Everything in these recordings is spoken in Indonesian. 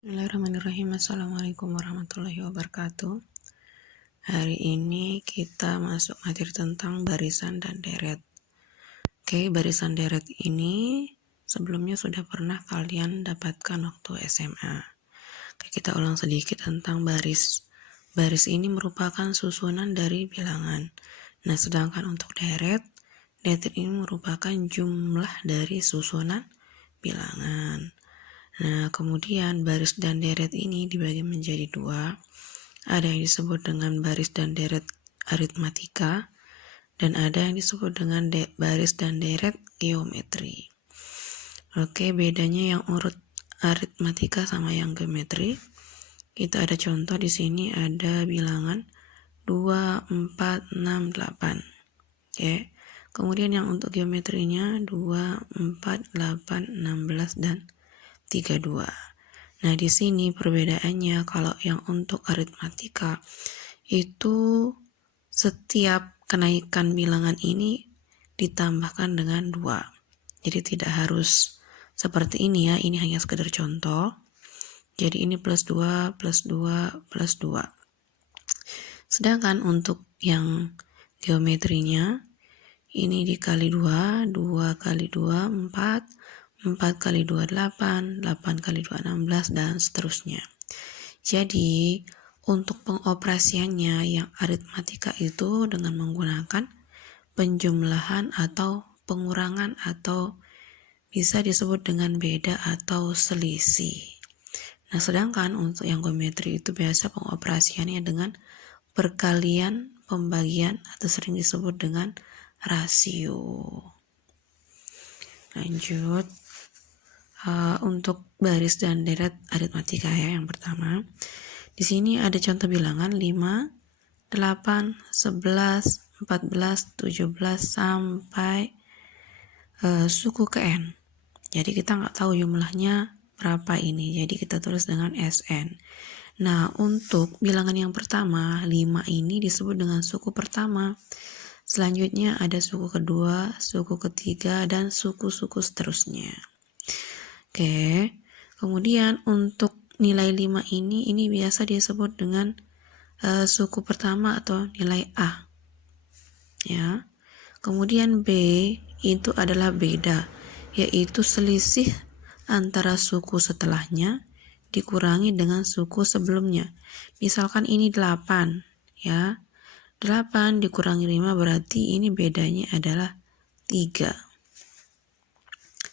Bismillahirrahmanirrahim. Assalamualaikum warahmatullahi wabarakatuh. Hari ini kita masuk materi tentang barisan dan deret. Oke, barisan deret ini sebelumnya sudah pernah kalian dapatkan waktu SMA. Oke, kita ulang sedikit tentang baris. Baris ini merupakan susunan dari bilangan. Nah, sedangkan untuk deret ini merupakan jumlah dari susunan bilangan. Nah, kemudian baris dan deret ini dibagi menjadi dua. Ada yang disebut dengan baris dan deret aritmatika, dan ada yang disebut dengan baris dan deret geometri. Oke, bedanya yang urut aritmatika sama yang geometri. Kita ada contoh di sini, ada bilangan 2, 4, 6, 8. Oke. Kemudian yang untuk geometrinya 2, 4, 8, 16 dan 32. Nah, di sini perbedaannya kalau yang untuk aritmatika itu setiap kenaikan bilangan ini ditambahkan dengan 2. Jadi tidak harus seperti ini ya, ini hanya sekedar contoh. Jadi ini plus 2, plus 2, plus 2. Sedangkan untuk yang geometrinya ini dikali 2, 2 kali 2, 4, 4 kali 2, 8, 8 kali 2, 16, dan seterusnya. Jadi, untuk pengoperasiannya yang aritmatika itu dengan menggunakan penjumlahan atau pengurangan atau bisa disebut dengan beda atau selisih. Nah, sedangkan untuk yang geometri itu biasa pengoperasiannya dengan perkalian, pembagian, atau sering disebut dengan rasio. Lanjut. Untuk baris dan deret aritmatika ya, yang pertama. Di sini ada contoh bilangan 5, 8, 11, 14, 17 sampai suku ke N. Jadi kita nggak tahu jumlahnya berapa ini. Jadi kita tulis dengan SN. Nah, untuk bilangan yang pertama, 5 ini disebut dengan suku pertama. Selanjutnya ada suku kedua, suku ketiga, dan suku-suku seterusnya. Oke, kemudian untuk nilai 5 ini biasa disebut dengan suku pertama atau nilai A. Ya. Kemudian B itu adalah beda, yaitu selisih antara suku setelahnya dikurangi dengan suku sebelumnya. Misalkan ini 8, ya. 8 dikurangi 5 berarti ini bedanya adalah 3.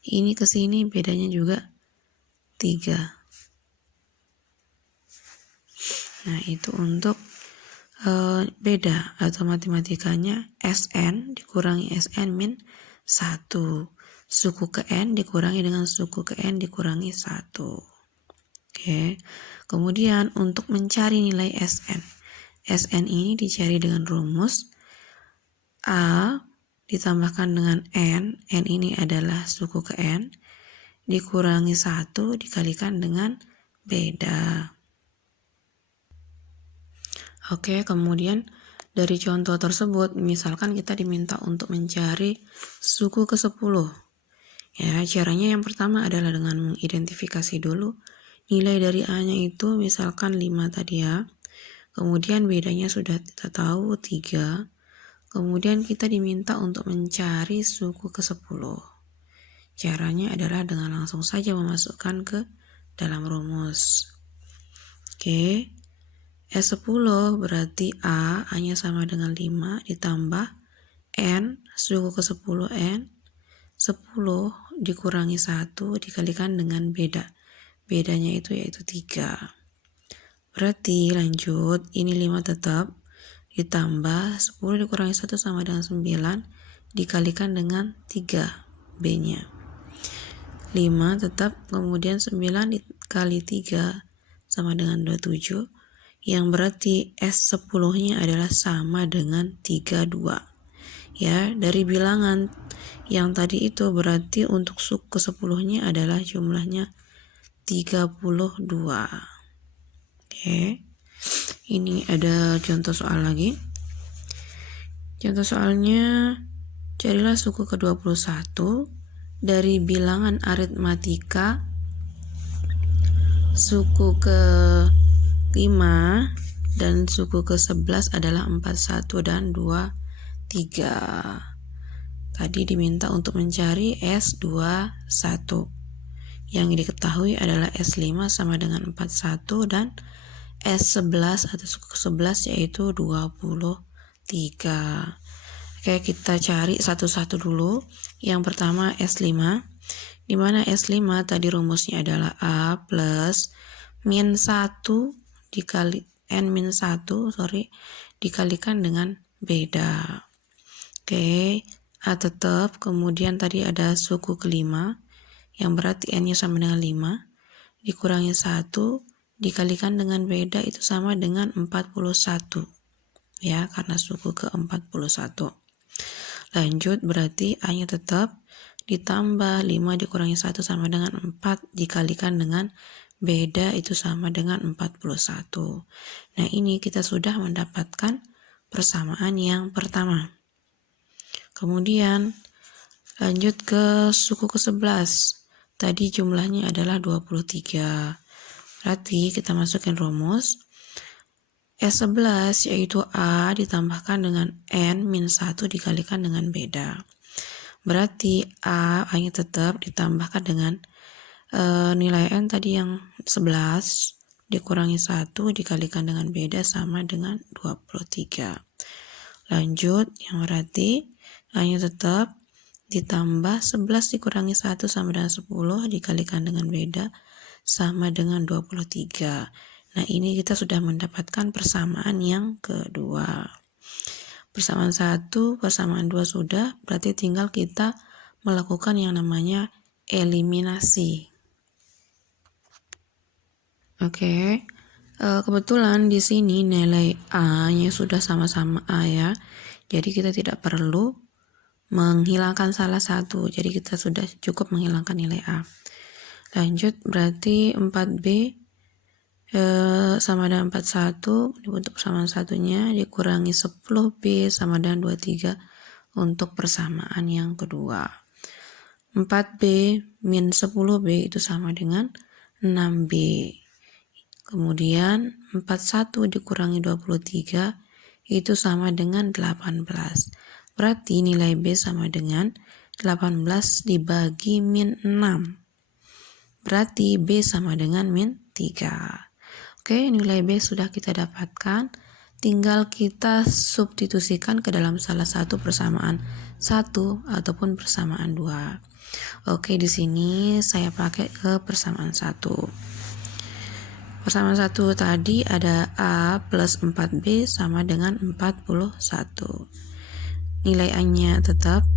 Ini ke sini bedanya juga 3. Nah, itu untuk beda atau matematikanya SN dikurangi SN min 1. Suku ke N dikurangi dengan suku ke N dikurangi 1. Oke. Kemudian untuk mencari nilai SN. SN ini dicari dengan rumus A ditambahkan dengan N ini adalah suku ke N, dikurangi 1 dikalikan dengan beda. Oke, kemudian dari contoh tersebut, misalkan kita diminta untuk mencari suku ke-10. Ya, caranya yang pertama adalah dengan mengidentifikasi dulu nilai dari A-nya itu misalkan 5 tadi ya. Kemudian bedanya sudah kita tahu 3. Kemudian kita diminta untuk mencari suku ke-10. Caranya adalah dengan langsung saja memasukkan ke dalam rumus. Oke. S10 berarti A-nya sama dengan 5 ditambah N, suku ke-10 N, 10 dikurangi 1 dikalikan dengan beda. Bedanya itu yaitu 3. Berarti lanjut, ini 5 tetap ditambah 10 dikurangi 1 sama dengan 9 dikalikan dengan 3 B-nya. 5 tetap, kemudian 9 dikali 3 sama dengan 27, yang berarti S10-nya adalah sama dengan 32. Ya, dari bilangan yang tadi itu berarti untuk suku ke-10-nya adalah jumlahnya 32. Oke. Ini ada contoh soal lagi. Contoh soalnya, carilah suku ke-21 dari bilangan aritmatika suku ke-5 dan suku ke-11 adalah 41 dan 23. Tadi diminta untuk mencari S21. Yang diketahui adalah S5 sama dengan 41 dan S11 atau suku ke-11 yaitu 23. Oke, kita cari satu-satu dulu. Yang pertama S5, di mana S5 tadi rumusnya adalah A plus min 1 dikali N-1 dikalikan dengan beda. Oke, A tetap, kemudian tadi ada suku ke-5 yang berarti N-nya sama dengan 5 dikurangi 1 dikalikan dengan beda itu sama dengan 41 ya, karena suku ke-41. Lanjut, berarti A-nya tetap ditambah 5 dikurangi 1 sama dengan 4 dikalikan dengan beda itu sama dengan 41. Nah, ini kita sudah mendapatkan persamaan yang pertama. Kemudian lanjut ke suku ke-11. Tadi jumlahnya adalah 23. Berarti kita masukkan rumus. S11 yaitu A ditambahkan dengan N-1 dikalikan dengan beda. Berarti A-nya tetap ditambahkan dengan nilai N tadi yang 11 dikurangi 1 dikalikan dengan beda sama dengan 23. Lanjut, yang berarti A-nya tetap ditambah 11 dikurangi 1 sama dengan 10 dikalikan dengan beda sama dengan 23. Nah, ini kita sudah mendapatkan persamaan yang kedua. Persamaan 1, persamaan 2 sudah, berarti tinggal kita melakukan yang namanya eliminasi. Oke, kebetulan di sini nilai A-nya sudah sama-sama A ya, jadi kita tidak perlu menghilangkan salah satu, jadi kita sudah cukup menghilangkan nilai A. Lanjut, berarti 4B sama dengan 41 untuk persamaan satunya dikurangi 10B sama dengan 23 untuk persamaan yang kedua. 4B min 10B itu sama dengan 6B. Kemudian 41 dikurangi 23 itu sama dengan 18. Berarti nilai B sama dengan 18 dibagi min 6. Berarti B sama dengan min 3. Oke, nilai B sudah kita dapatkan. Tinggal kita substitusikan ke dalam salah satu persamaan 1 ataupun persamaan 2. Oke, di sini saya pakai ke persamaan 1. Persamaan 1 tadi ada A plus 4B sama dengan 41. Nilai A-nya tetap,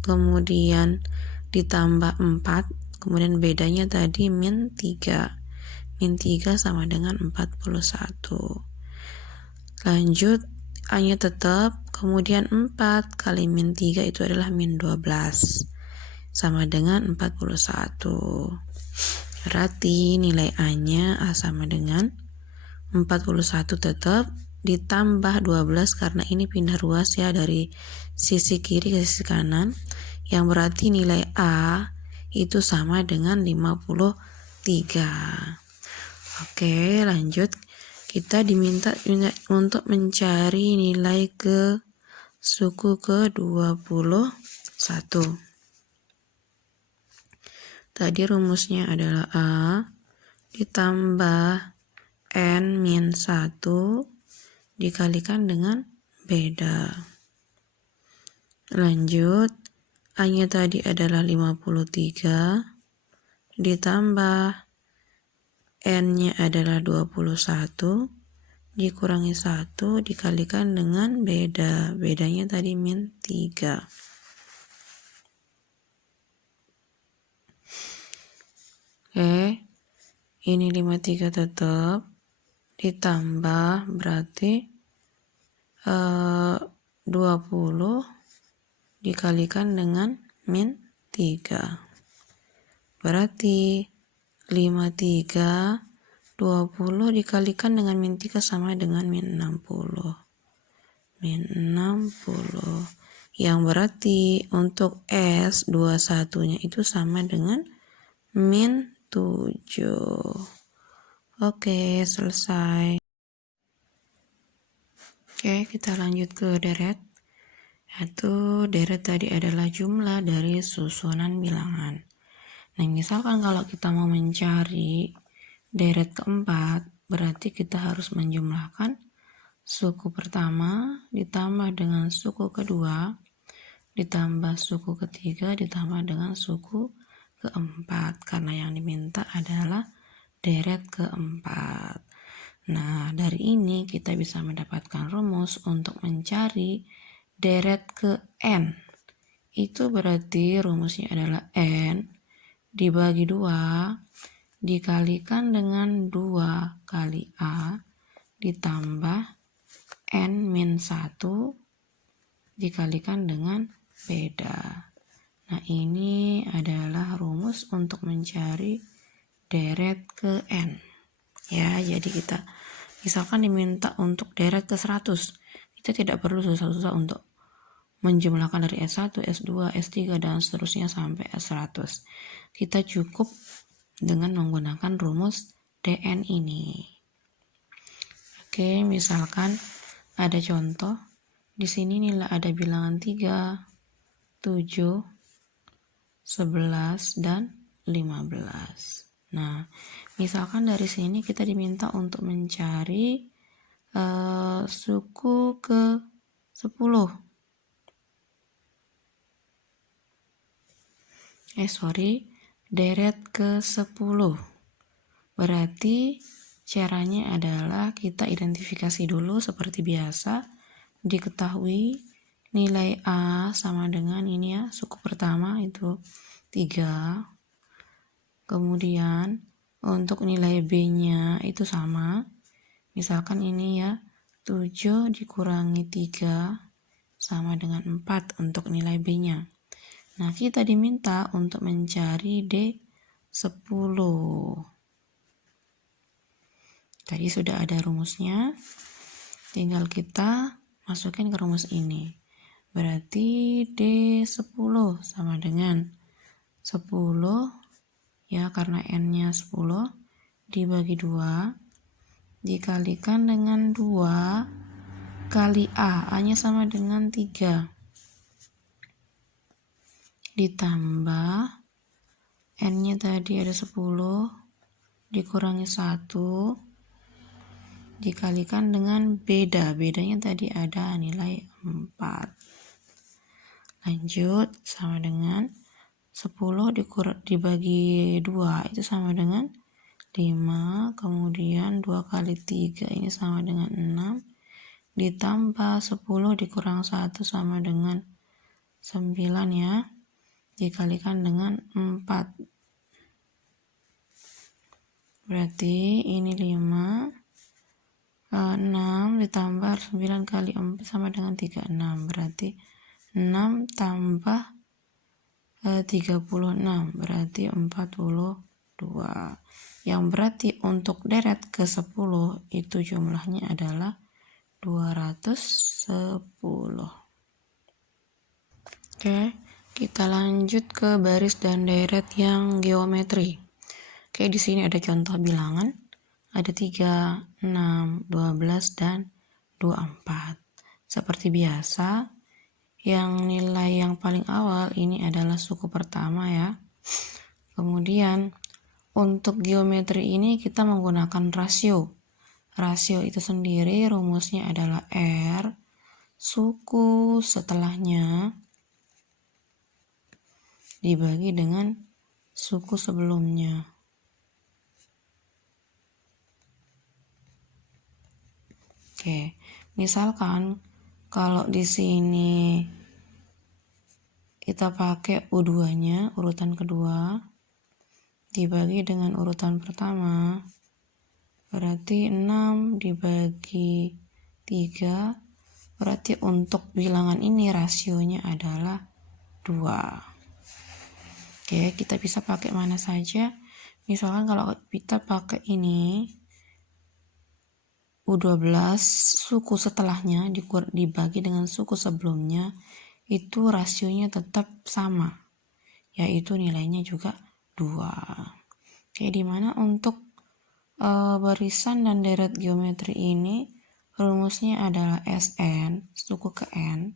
kemudian ditambah 4, kemudian bedanya tadi min 3. Min 3 sama dengan 41. Lanjut, A-nya tetap, kemudian 4 kali min 3 itu adalah min 12. Sama dengan 41. Berarti nilai A-nya A sama dengan 41 tetap, ditambah 12 karena ini pindah ruas ya dari sisi kiri ke sisi kanan. Yang berarti nilai A itu sama dengan 53. Oke, lanjut. Kita diminta untuk mencari nilai ke suku ke-21. Tadi rumusnya adalah A ditambah N-1 dikalikan dengan beda. Lanjut, A-nya tadi adalah 53 ditambah N-nya adalah 21 dikurangi 1 dikalikan dengan beda. Bedanya tadi min 3. Oke, ini 53 tetap ditambah berarti 20 dikalikan dengan min 3. Berarti 53 20 dikalikan dengan min 3 sama dengan min 60. Min 60. Yang berarti untuk S21-nya itu sama dengan min 7. Oke, selesai. Oke, kita lanjut ke deret. Yaitu deret tadi adalah jumlah dari susunan bilangan. Nah, misalkan kalau kita mau mencari deret keempat, berarti kita harus menjumlahkan suku pertama ditambah dengan suku kedua, ditambah suku ketiga, ditambah dengan suku keempat. Karena yang diminta adalah deret keempat. Nah, dari ini kita bisa mendapatkan rumus untuk mencari deret ke n. Itu berarti rumusnya adalah n dibagi 2 dikalikan dengan 2 kali A ditambah n min 1 dikalikan dengan beda. Nah, ini adalah rumus untuk mencari deret ke n. Ya, jadi kita misalkan diminta untuk deret ke 100. Kita tidak perlu susah-susah untuk menjumlahkan dari S1, S2, S3 dan seterusnya sampai S100. Kita cukup dengan menggunakan rumus DN ini. Oke, misalkan ada contoh. Di sini nilai ada bilangan 3, 7, 11 dan 15. Nah, misalkan dari sini kita diminta untuk mencari suku ke 10. Deret ke 10. Berarti caranya adalah kita identifikasi dulu seperti biasa. Diketahui nilai A sama dengan ini ya, suku pertama itu 3. Kemudian untuk nilai B-nya itu sama. Misalkan ini ya, 7 dikurangi 3 sama dengan 4 untuk nilai B-nya. Nah, kita diminta untuk mencari D10. Tadi sudah ada rumusnya, tinggal kita masukin ke rumus ini. Berarti D10 sama dengan 10 ya, karena N-nya 10 dibagi 2 dikalikan dengan 2 kali A-nya sama dengan 3 ditambah N-nya tadi ada 10 dikurangi 1 dikalikan dengan bedanya tadi ada nilai 4. Lanjut, sama dengan 10 dibagi 2 itu sama dengan 5, kemudian 2 kali 3 ini sama dengan 6 ditambah 10 dikurang 1 sama dengan 9 ya, dikalikan dengan 4. Berarti ini 5, 6 ditambah 9 kali 4 sama dengan 36. Berarti 6 tambah 36 berarti 42. Yang berarti untuk deret ke 10 itu jumlahnya adalah 210. Oke, kita lanjut ke baris dan deret yang geometri. Oke, di sini ada contoh bilangan. Ada 3, 6, 12 dan 24. Seperti biasa, yang nilai yang paling awal ini adalah suku pertama ya. Kemudian untuk geometri ini kita menggunakan rasio. Rasio itu sendiri rumusnya adalah R suku setelahnya dibagi dengan suku sebelumnya. Oke, misalkan kalau di sini kita pakai U2-nya, urutan kedua, dibagi dengan urutan pertama, berarti 6 dibagi 3, berarti untuk bilangan ini rasionya adalah 2. Oke, kita bisa pakai mana saja. Misalkan kalau kita pakai ini U12 suku setelahnya dibagi dengan suku sebelumnya, itu rasionya tetap sama, yaitu nilainya juga 2. Oke, dimana untuk Barisan dan deret geometri ini rumusnya adalah Sn, suku ke N,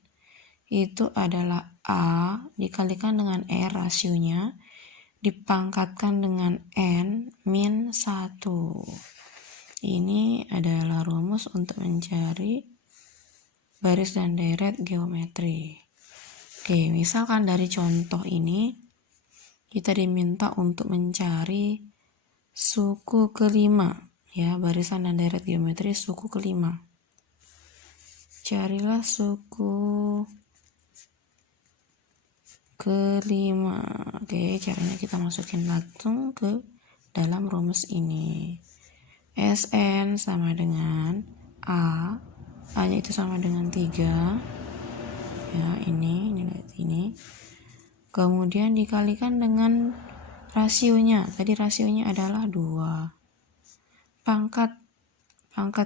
itu adalah A dikalikan dengan E rasionya, dipangkatkan dengan N min 1. Ini adalah rumus untuk mencari baris dan deret geometri. Oke, misalkan dari contoh ini, kita diminta untuk mencari suku kelima, ya, barisan dan deret geometri suku kelima. Carilah suku kelima. Oke, caranya kita masukin langsung ke dalam rumus ini. Sn sama dengan A, A-nya itu sama dengan 3. Ya, ini nilai ini. Kemudian dikalikan dengan rasionya. Tadi rasionya adalah 2. Pangkat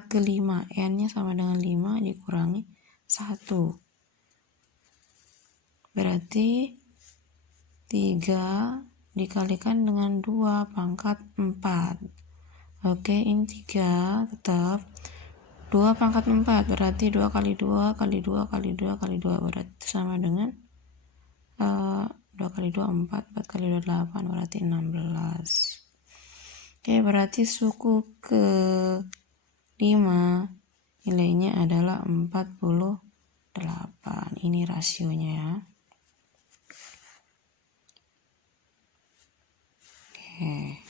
kelima, N-nya sama dengan 5 dikurangi 1. Berarti 3 dikalikan dengan 2 pangkat 4. Oke, ini 3 tetap 2 pangkat 4, berarti 2 kali 2 kali 2 kali 2 kali 2, berarti sama dengan 2 kali 2 4, 4 kali 2 8, berarti 16. Oke, berarti suku ke 5 nilainya adalah 48. Ini rasionya ya. Oke.